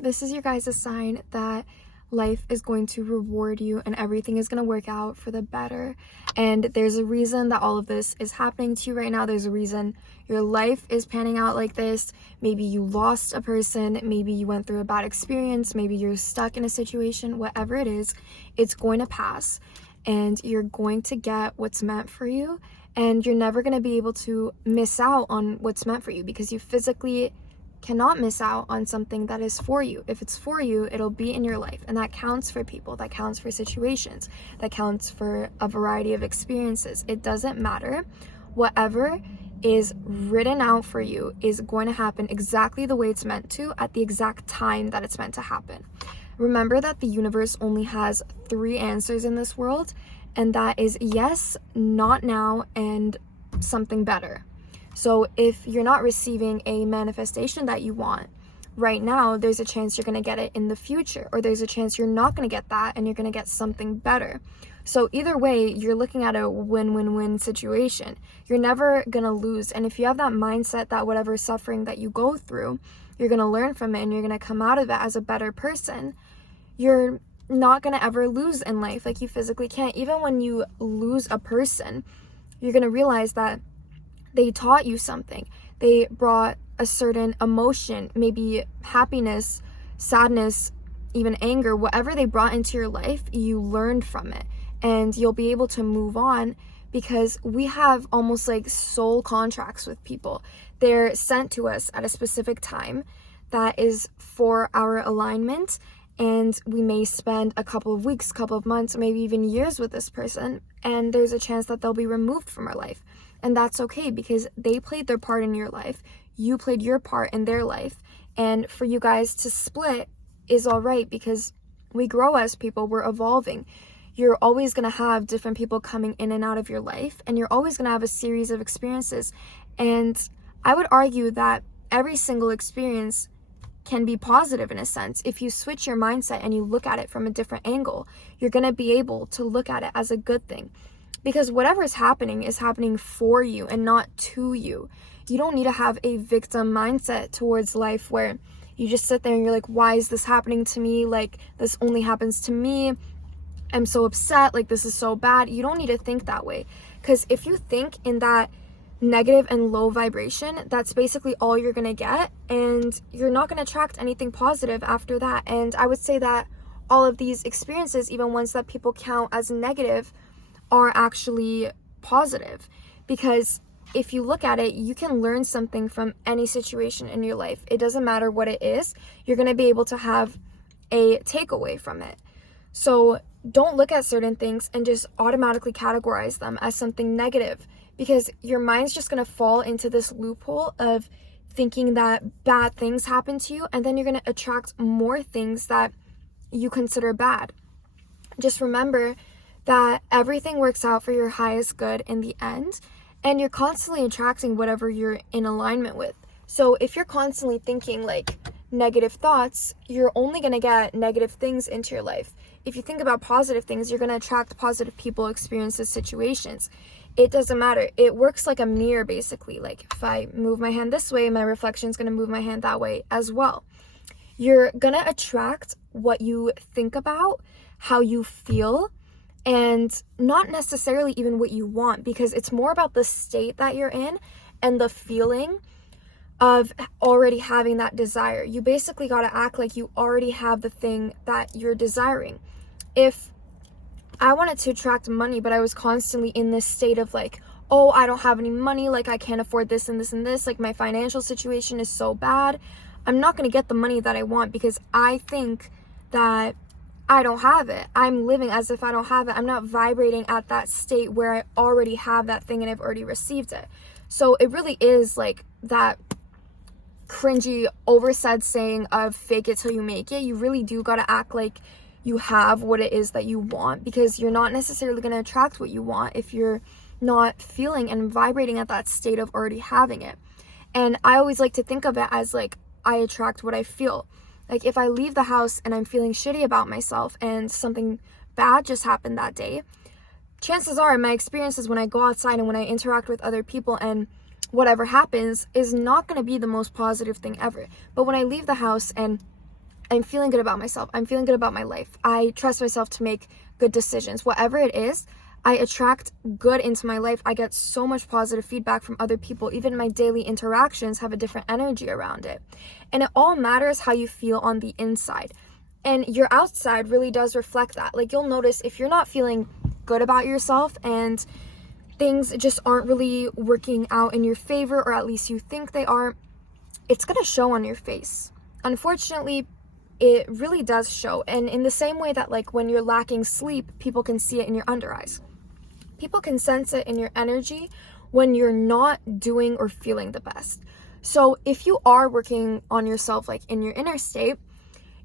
This is your guys' sign that life is going to reward you and everything is going to work out for the better. And there's a reason that all of this is happening to you right now. There's a reason your life is panning out like this. Maybe you lost a person, maybe you went through a bad experience, maybe you're stuck in a situation. Whatever it is, it's going to pass and you're going to get what's meant for you, and you're never going to be able to miss out on what's meant for you because you physically cannot miss out on something that is for you. If it's for you, it'll be in your life, and that counts for people, that counts for situations, that counts for a variety of experiences. It doesn't matter. Whatever is written out for you is going to happen exactly the way it's meant to at the exact time that it's meant to happen. Remember that the universe only has 3 answers in this world, and that is yes, not now, and something better. So if you're not receiving a manifestation that you want right now, there's a chance you're going to get it in the future, or there's a chance you're not going to get that and you're going to get something better. So either way, you're looking at a win-win-win situation. You're never going to lose. And if you have that mindset that whatever suffering that you go through, you're going to learn from it and you're going to come out of it as a better person, you're not going to ever lose in life. Like, you physically can't. Even when you lose a person, you're going to realize that they taught you something. They brought a certain emotion, maybe happiness, sadness, even anger, whatever they brought into your life, you learned from it. And you'll be able to move on because we have almost like soul contracts with people. They're sent to us at a specific time that is for our alignment. And we may spend a couple of weeks, couple of months, maybe even years with this person. And there's a chance that they'll be removed from our life. And that's okay because they played their part in your life. You played your part in their life. And for you guys to split is all right because we grow as people. We're evolving. You're always going to have different people coming in and out of your life. And you're always going to have a series of experiences. And I would argue that every single experience can be positive in a sense. If you switch your mindset and you look at it from a different angle, you're going to be able to look at it as a good thing. Because whatever is happening for you and not to you. You don't need to have a victim mindset towards life where you just sit there and you're like, why is this happening to me? Like, this only happens to me. I'm so upset. Like, this is so bad. You don't need to think that way. Because if you think in that negative and low vibration, that's basically all you're going to get. And you're not going to attract anything positive after that. And I would say that all of these experiences, even ones that people count as negative, are actually positive, because if you look at it, you can learn something from any situation in your life. It doesn't matter what it is, you're going to be able to have a takeaway from it. So don't look at certain things and just automatically categorize them as something negative, because your mind's just going to fall into this loophole of thinking that bad things happen to you, and then you're going to attract more things that you consider bad. Just remember that everything works out for your highest good in the end, and you're constantly attracting whatever you're in alignment with. So if you're constantly thinking like negative thoughts, you're only going to get negative things into your life. If you think about positive things, you're going to attract positive people, experiences, situations. It doesn't matter. It works like a mirror, basically. Like, if I move my hand this way, my reflection is going to move my hand that way as well. You're going to attract what you think about, how you feel, and not necessarily even what you want, because it's more about the state that you're in and the feeling of already having that desire. You basically got to act like you already have the thing that you're desiring. If I wanted to attract money, but I was constantly in this state of like, oh, I don't have any money, like I can't afford this and this and this, like my financial situation is so bad, I'm not going to get the money that I want because I think that I don't have it. I'm living as if I don't have it. I'm not vibrating at that state where I already have that thing and I've already received it. So it really is like that cringy, oversaid saying of fake it till you make it. You really do got to act like you have what it is that you want, because you're not necessarily going to attract what you want if you're not feeling and vibrating at that state of already having it. And I always like to think of it as like, I attract what I feel. Like, if I leave the house and I'm feeling shitty about myself and something bad just happened that day, chances are my experiences when I go outside and when I interact with other people and whatever happens is not going to be the most positive thing ever. But when I leave the house and I'm feeling good about myself. I'm feeling good about my life. I trust myself to make good decisions. Whatever it is, I attract good into my life. I get so much positive feedback from other people. Even my daily interactions have a different energy around it. And it all matters how you feel on the inside. And your outside really does reflect that. Like, you'll notice if you're not feeling good about yourself and things just aren't really working out in your favor, or at least you think they are, it's going to show on your face. Unfortunately, it really does show. And in the same way that, like, when you're lacking sleep, people can see it in your under eyes. People can sense it in your energy when you're not doing or feeling the best. So if you are working on yourself, like in your inner state,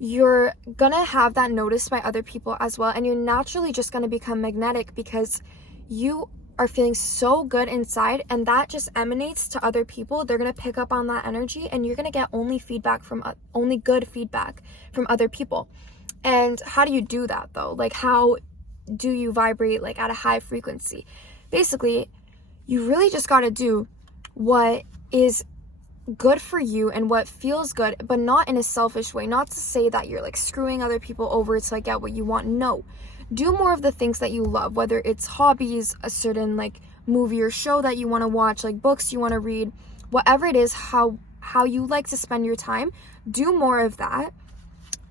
you're gonna have that noticed by other people as well. And you're naturally just gonna become magnetic because you are feeling so good inside, and that just emanates to other people. They're gonna pick up on that energy, and you're gonna get only good feedback from other people. And how do you do that though? Like, how do you vibrate like at a high frequency? Basically, you really just gotta do what is good for you and what feels good, but not in a selfish way. Not to say that you're like screwing other people over to like get what you want. No. Do more of the things that you love, whether it's hobbies, a certain like movie or show that you want to watch, like books you want to read, whatever it is, how you like to spend your time. Do more of that.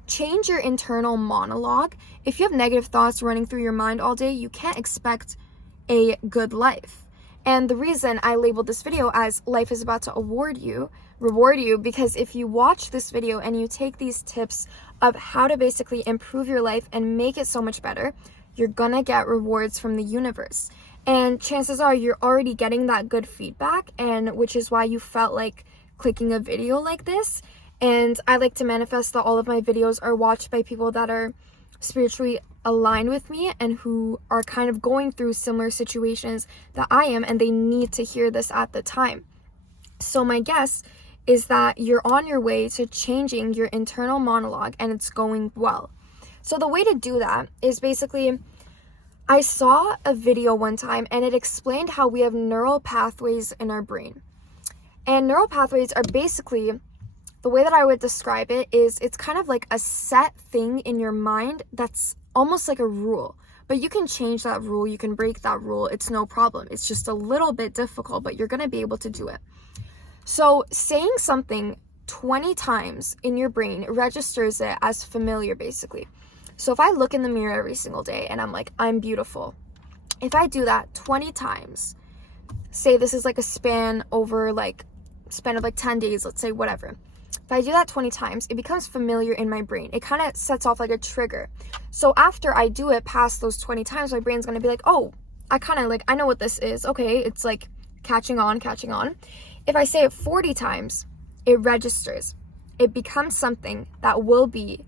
Change your internal monologue. If you have negative thoughts running through your mind all day, you can't expect a good life. And the reason I labeled this video as life is about to reward you, because if you watch this video and you take these tips of how to basically improve your life and make it so much better, you're gonna get rewards from the universe. And chances are you're already getting that good feedback, and which is why you felt like clicking a video like this. And I like to manifest that all of my videos are watched by people that are spiritually aligned with me and who are kind of going through similar situations that I am, and they need to hear this at the time. So my guess is that you're on your way to changing your internal monologue, and it's going well. So the way to do that is basically, I saw a video one time and it explained how we have neural pathways in our brain. And neural pathways are basically, the way that I would describe it is, it's kind of like a set thing in your mind that's almost like a rule. But you can change that rule, you can break that rule, it's no problem. It's just a little bit difficult, but you're gonna be able to do it. So saying something 20 times in your brain registers it as familiar, basically. So if I look in the mirror every single day and I'm like, I'm beautiful, if I do that 20 times, say this is like a span of like 10 days, let's say, whatever. If I do that 20 times, it becomes familiar in my brain. It kind of sets off like a trigger. So after I do it past those 20 times, my brain's going to be like, oh, I know what this is. Okay, it's like catching on. If I say it 40 times, it registers. It becomes something that will be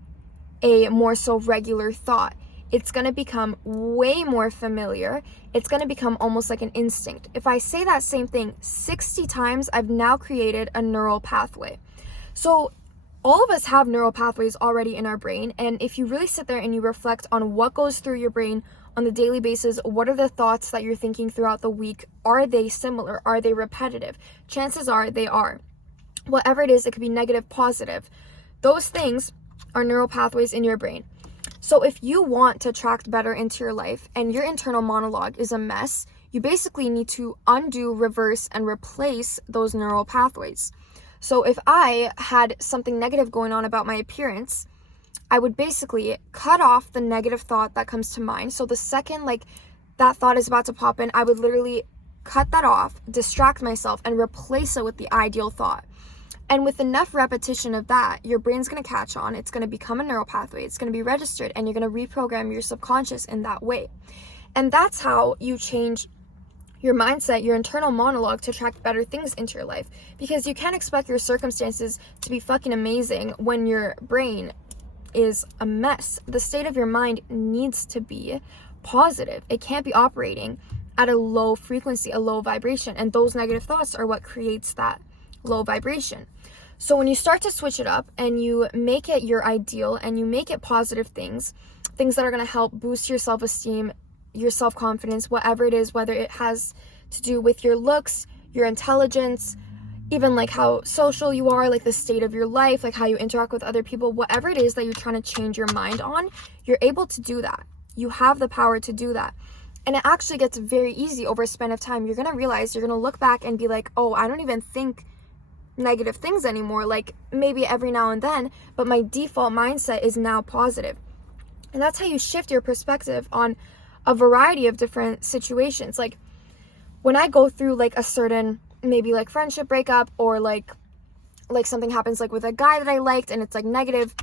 a more so regular thought. It's going to become way more familiar. It's going to become almost like an instinct. If I say that same thing 60 times, I've now created a neural pathway. So all of us have neural pathways already in our brain. And if you really sit there and you reflect on what goes through your brain on the daily basis, what are the thoughts that you're thinking throughout the week? Are they similar? Are they repetitive? Chances are they are. Whatever it is, it could be negative, positive. Those things are neural pathways in your brain. So if you want to attract better into your life and your internal monologue is a mess, you basically need to undo, reverse, and replace those neural pathways. So if I had something negative going on about my appearance, I would basically cut off the negative thought that comes to mind. So the second that thought is about to pop in, I would literally cut that off, distract myself, and replace it with the ideal thought. And with enough repetition of that, your brain's going to catch on. It's going to become a neural pathway. It's going to be registered, and you're going to reprogram your subconscious in that way. And that's how you change your mindset, your internal monologue, to attract better things into your life. Because you can't expect your circumstances to be fucking amazing when your brain is a mess. The state of your mind needs to be positive. It can't be operating at a low frequency, a low vibration. And those negative thoughts are what creates that low vibration. So when you start to switch it up and you make it your ideal and you make it positive things that are going to help boost your self-esteem, your self-confidence, whatever it is, whether it has to do with your looks, your intelligence, even like how social you are, like the state of your life, like how you interact with other people, whatever it is that you're trying to change your mind on, you're able to do that. You have the power to do that. And it actually gets very easy over a span of time. You're going to realize, you're going to look back and be like, oh, I don't even think negative things anymore, like maybe every now and then, but my default mindset is now positive. And that's how you shift your perspective on a variety of different situations. Like when I go through like a certain, maybe like friendship breakup, or like something happens like with a guy that I liked and it's like negative,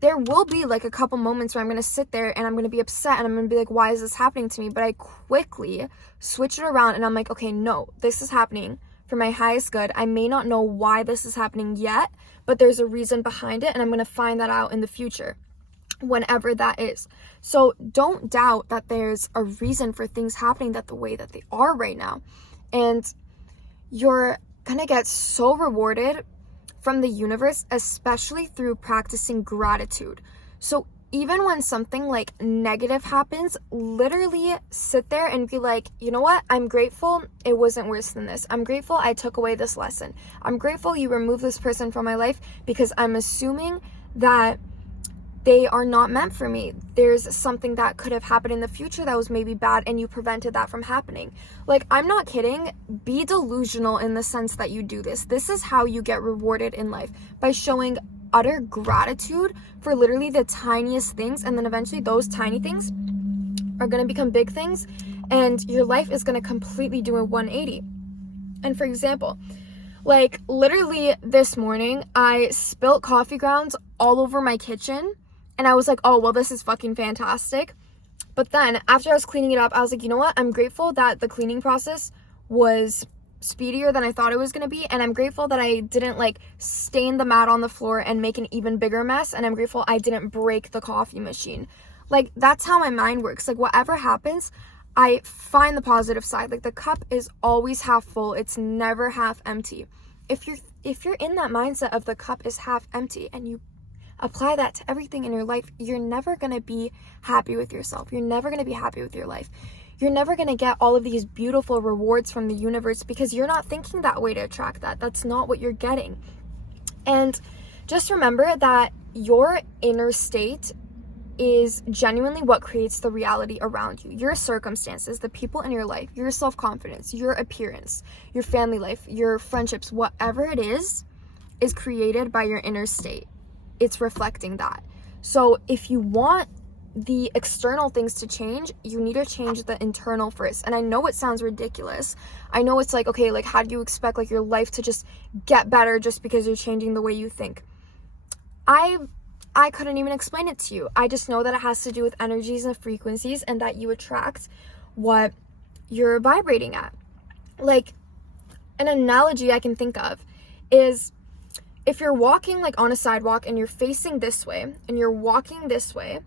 there will be like a couple moments where I'm going to sit there and I'm going to be upset and I'm going to be like, why is this happening to me? But I quickly switch it around and I'm like, okay, no, this is happening for my highest good. I may not know why this is happening yet, but there's a reason behind it, and I'm going to find that out in the future, whenever that is. So don't doubt that there's a reason for things happening that the way that they are right now. And you're going to get so rewarded from the universe, especially through practicing gratitude. So even when something like negative happens, literally sit there and be like, you know what? I'm grateful it wasn't worse than this. I'm grateful I took away this lesson. I'm grateful you removed this person from my life, because I'm assuming that they are not meant for me. There's something that could have happened in the future that was maybe bad, and you prevented that from happening. Like, I'm not kidding. Be delusional in the sense that you do this. This is how you get rewarded in life, by showing utter gratitude for literally the tiniest things, and then eventually those tiny things are going to become big things, and your life is going to completely do a 180. And for example, like literally this morning, I spilt coffee grounds all over my kitchen, and I was like, oh, well, this is fucking fantastic. But then after I was cleaning it up, I was like, you know what? I'm grateful that the cleaning process was speedier than I thought it was going to be, and I'm grateful that I didn't like stain the mat on the floor and make an even bigger mess, and I'm grateful I didn't break the coffee machine. Like, that's how my mind works. Like, whatever happens, I find the positive side. Like, the cup is always half full. It's never half empty. If you're in that mindset of the cup is half empty, and you apply that to everything in your life, you're never going to be happy with yourself. You're never going to be happy with your life. You're never going to get all of these beautiful rewards from the universe, because you're not thinking that way to attract that. That's not what you're getting. And just remember that your inner state is genuinely what creates the reality around you. Your circumstances, the people in your life, your self-confidence, your appearance, your family life, your friendships, whatever it is created by your inner state. It's reflecting that. So if you want the external things to change, you need to change the internal first. And I know it sounds ridiculous. I know it's like, okay, like how do you expect like your life to just get better just because you're changing the way you think? I couldn't even explain it to you. I just know that it has to do with energies and frequencies, and that you attract what you're vibrating at. Like, an analogy I can think of is, if you're walking like on a sidewalk and you're facing this way and you're walking this way,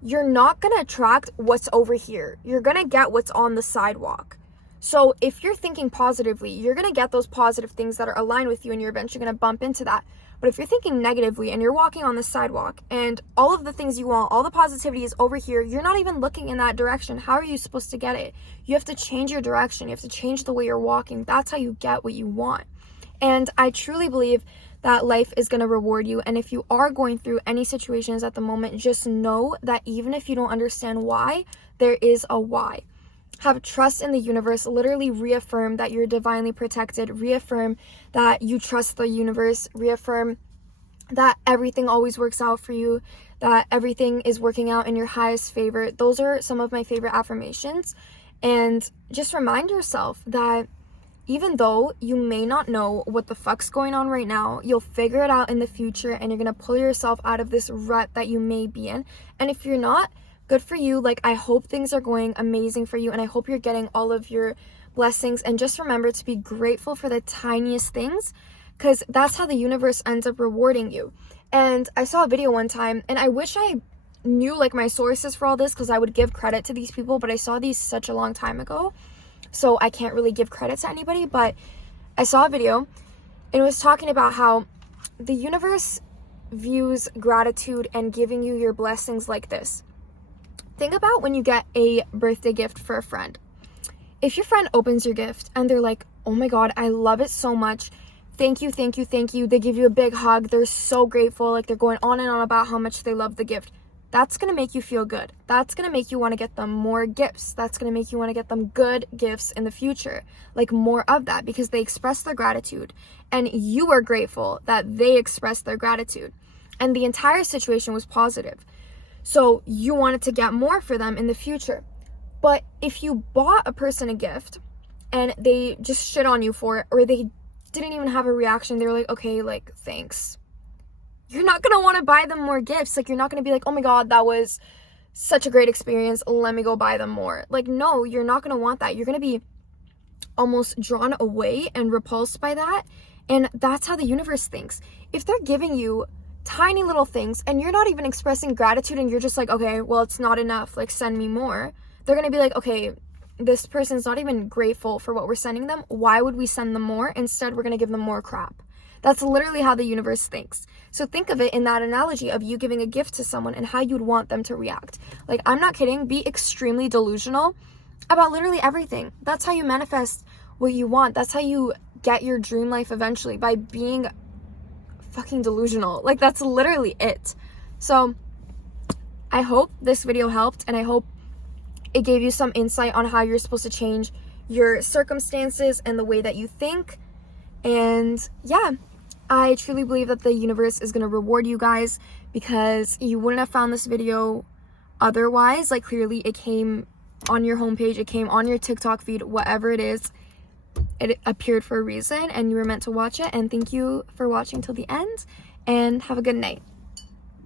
you're not going to attract what's over here. You're going to get what's on the sidewalk. So if you're thinking positively, you're going to get those positive things that are aligned with you, and you're eventually going to bump into that. But if you're thinking negatively and you're walking on the sidewalk and all of the things you want, all the positivity is over here, you're not even looking in that direction. How are you supposed to get it? You have to change your direction. You have to change the way you're walking. That's how you get what you want. And I truly believe that life is going to reward you. And if you are going through any situations at the moment, just know that even if you don't understand why, there is a why. Have trust in the universe. Literally reaffirm that you're divinely protected. Reaffirm that you trust the universe. Reaffirm that everything always works out for you, that everything is working out in your highest favor. Those are some of my favorite affirmations. And just remind yourself that even though you may not know what the fuck's going on right now, you'll figure it out in the future, and you're going to pull yourself out of this rut that you may be in. And if you're not, good for you. Like, I hope things are going amazing for you, and I hope you're getting all of your blessings. And just remember to be grateful for the tiniest things, because that's how the universe ends up rewarding you. And I saw a video one time, and I wish I knew like my sources for all this, because I would give credit to these people, but I saw these such a long time ago, so I can't really give credit to anybody. But I saw a video, and it was talking about how the universe views gratitude and giving you your blessings like this. Think about when you get a birthday gift for a friend. If your friend opens your gift and they're like, oh my God, I love it so much. thank you, thank you, thank you. They give you a big hug. They're so grateful. Like, they're going on and on about how much they love the gift. That's going to make you feel good. That's going to make you want to get them more gifts. That's going to make you want to get them good gifts in the future. Like, more of that, because they express their gratitude. And you are grateful that they expressed their gratitude. And the entire situation was positive. So you wanted to get more for them in the future. But if you bought a person a gift and they just shit on you for it, or they didn't even have a reaction, they were like, okay, like, thanks, you're not going to want to buy them more gifts. Like, you're not going to be like, oh my God, that was such a great experience, let me go buy them more. Like, no, you're not going to want that. You're going to be almost drawn away and repulsed by that. And that's how the universe thinks. If they're giving you tiny little things and you're not even expressing gratitude, and you're just like, okay, well, it's not enough, like, send me more, they're going to be like, okay, this person's not even grateful for what we're sending them. Why would we send them more? Instead, we're going to give them more crap. That's literally how the universe thinks. So think of it in that analogy of you giving a gift to someone and how you'd want them to react. Like, I'm not kidding. Be extremely delusional about literally everything. That's how you manifest what you want. That's how you get your dream life eventually, by being fucking delusional. Like, that's literally it. So I hope this video helped, and I hope it gave you some insight on how you're supposed to change your circumstances and the way that you think. And yeah, I truly believe that the universe is going to reward you guys, because you wouldn't have found this video otherwise. Like, clearly it came on your homepage, it came on your TikTok feed, whatever it is, it appeared for a reason, and you were meant to watch it. And thank you for watching till the end, and have a good night.